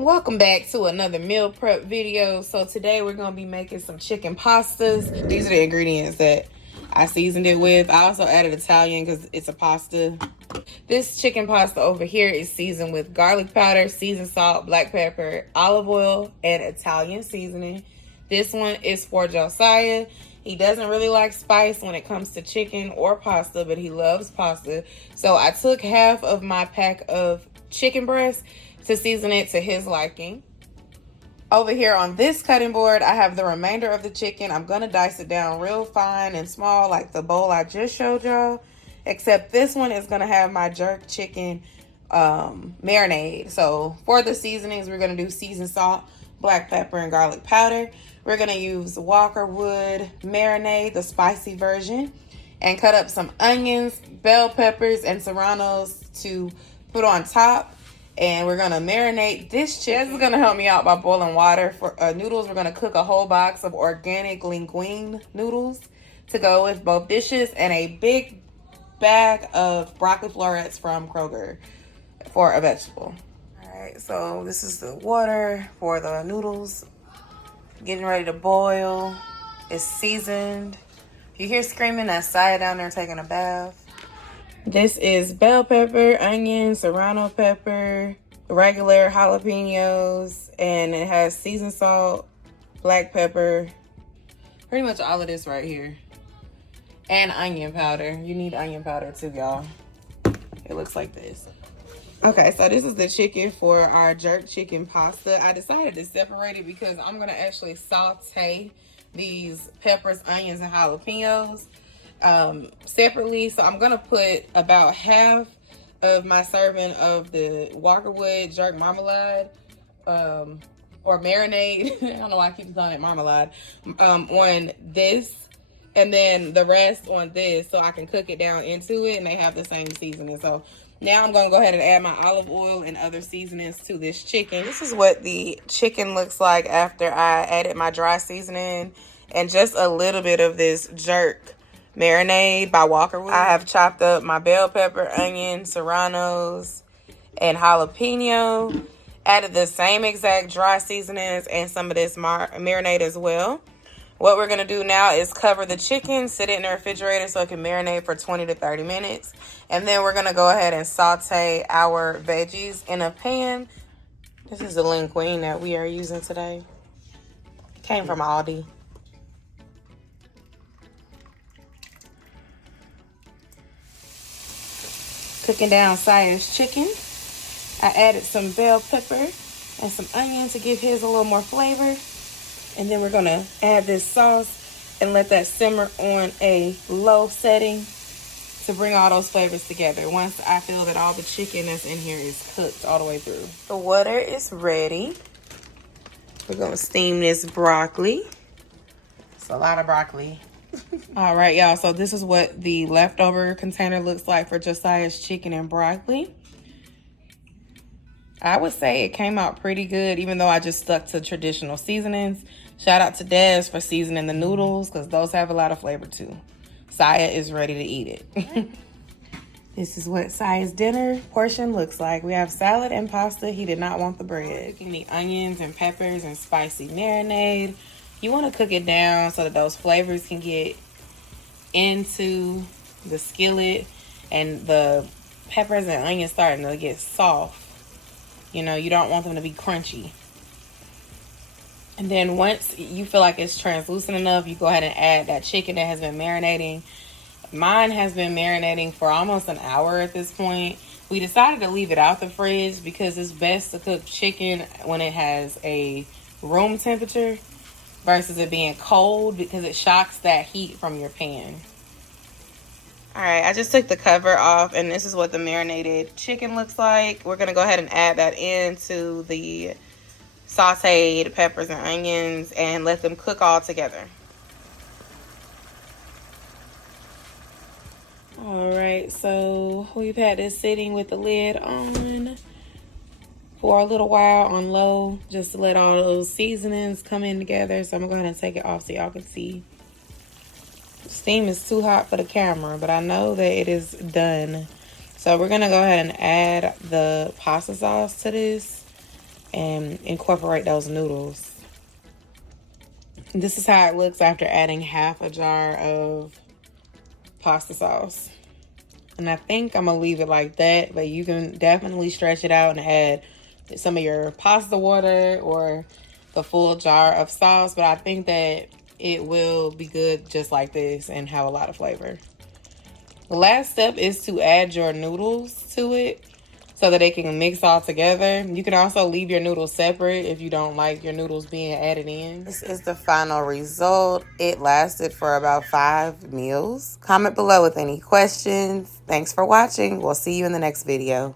Welcome back to another meal prep video. So today we're going to be making some chicken pastas. These are the ingredients that I seasoned it with. I also added Italian because it's a pasta. This chicken pasta over here is seasoned with garlic powder, seasoned salt, black pepper, olive oil, and Italian seasoning. This one is for Josiah. He doesn't really like spice when it comes to chicken or pasta, but he loves pasta. So I took half of my pack of chicken breast to season it to his liking. Over here on this cutting board, I have the remainder of the chicken. I'm gonna dice it down real fine and small like the bowl I just showed y'all. Except this one is gonna have my jerk chicken marinade. So for the seasonings, we're gonna do seasoned salt, black pepper, and garlic powder. We're gonna use Walkerwood marinade, the spicy version, and cut up some onions, bell peppers, and serranos to put on top. And we're gonna marinate this chicken. This is gonna help me out by boiling water. For noodles, we're gonna cook a whole box of organic linguine noodles to go with both dishes, and a big bag of broccoli florets from Kroger for a vegetable. All right, so this is the water for the noodles. Getting ready to boil. It's seasoned. If you hear screaming, that's Saya down there taking a bath. This is bell pepper, onion, serrano pepper, regular jalapenos, and it has seasoned salt, black pepper, pretty much all of this right here. And onion powder. You need onion powder too, y'all. It looks like this. Okay, so this is the chicken for our jerk chicken pasta. I decided to separate it because I'm gonna actually saute these peppers, onions, and jalapenos separately. So I'm gonna put about half of my serving of the Walkerwood jerk marmalade or marinade. I don't know why I keep calling it marmalade on this, and then the rest on this, so I can cook it down into it and they have the same seasoning. So now I'm gonna go ahead and add my olive oil and other seasonings to this chicken. This is what the chicken looks like after I added my dry seasoning and just a little bit of this jerk marinade by Walkerwood. I have chopped up my bell pepper, onion, serranos, and jalapeno. Added the same exact dry seasonings and some of this marinade as well. What we're gonna do now is cover the chicken, sit it in the refrigerator so it can marinate for 20 to 30 minutes. And then we're gonna go ahead and saute our veggies in a pan. This is the linguine that we are using today. Came from Aldi. Cooking down Saya's chicken. I added some bell pepper and some onion to give his a little more flavor. And then we're gonna add this sauce and let that simmer on a low setting to bring all those flavors together. Once I feel that all the chicken that's in here is cooked all the way through. The water is ready. We're gonna steam this broccoli. It's a lot of broccoli. All right, y'all, so this is what the leftover container looks like for Josiah's chicken and broccoli. I would say it came out pretty good, even though I just stuck to traditional seasonings. Shout out to Des for seasoning the noodles, because those have a lot of flavor too. Saya is ready to eat it. This is what Saya's dinner portion looks like. We have salad and pasta. He did not want the bread. You need onions and peppers and spicy marinade. You want to cook it down so that those flavors can get into the skillet and the peppers and onions starting to get soft. You know, you don't want them to be crunchy. And then once you feel like it's translucent enough, you go ahead and add that chicken that has been marinating. Mine has been marinating for almost an hour at this point. We decided to leave it out the fridge because it's best to cook chicken when it has a room temperature versus it being cold, because it shocks that heat from your pan. All right, I just took the cover off, and this is what the marinated chicken looks like. We're gonna go ahead and add that into the sauteed peppers and onions and let them cook all together. All right, so we've had this sitting with the lid on for a little while on low, just to let all those seasonings come in together. So I'm going to go ahead and take it off so y'all can see. Steam is too hot for the camera, but I know that it is done. So we're going to go ahead and add the pasta sauce to this. and incorporate those noodles. This is how it looks after adding half a jar of pasta sauce. And I think I'm gonna leave it like that, but you can definitely stretch it out and add some of your pasta water or the full jar of sauce. But I think that it will be good just like this and have a lot of flavor. The last step is to add your noodles to it so that they can mix all together. You can also leave your noodles separate if you don't like your noodles being added in. This is the final result. It lasted for about 5 meals. Comment below with any questions. Thanks for watching. We'll see you in the next video.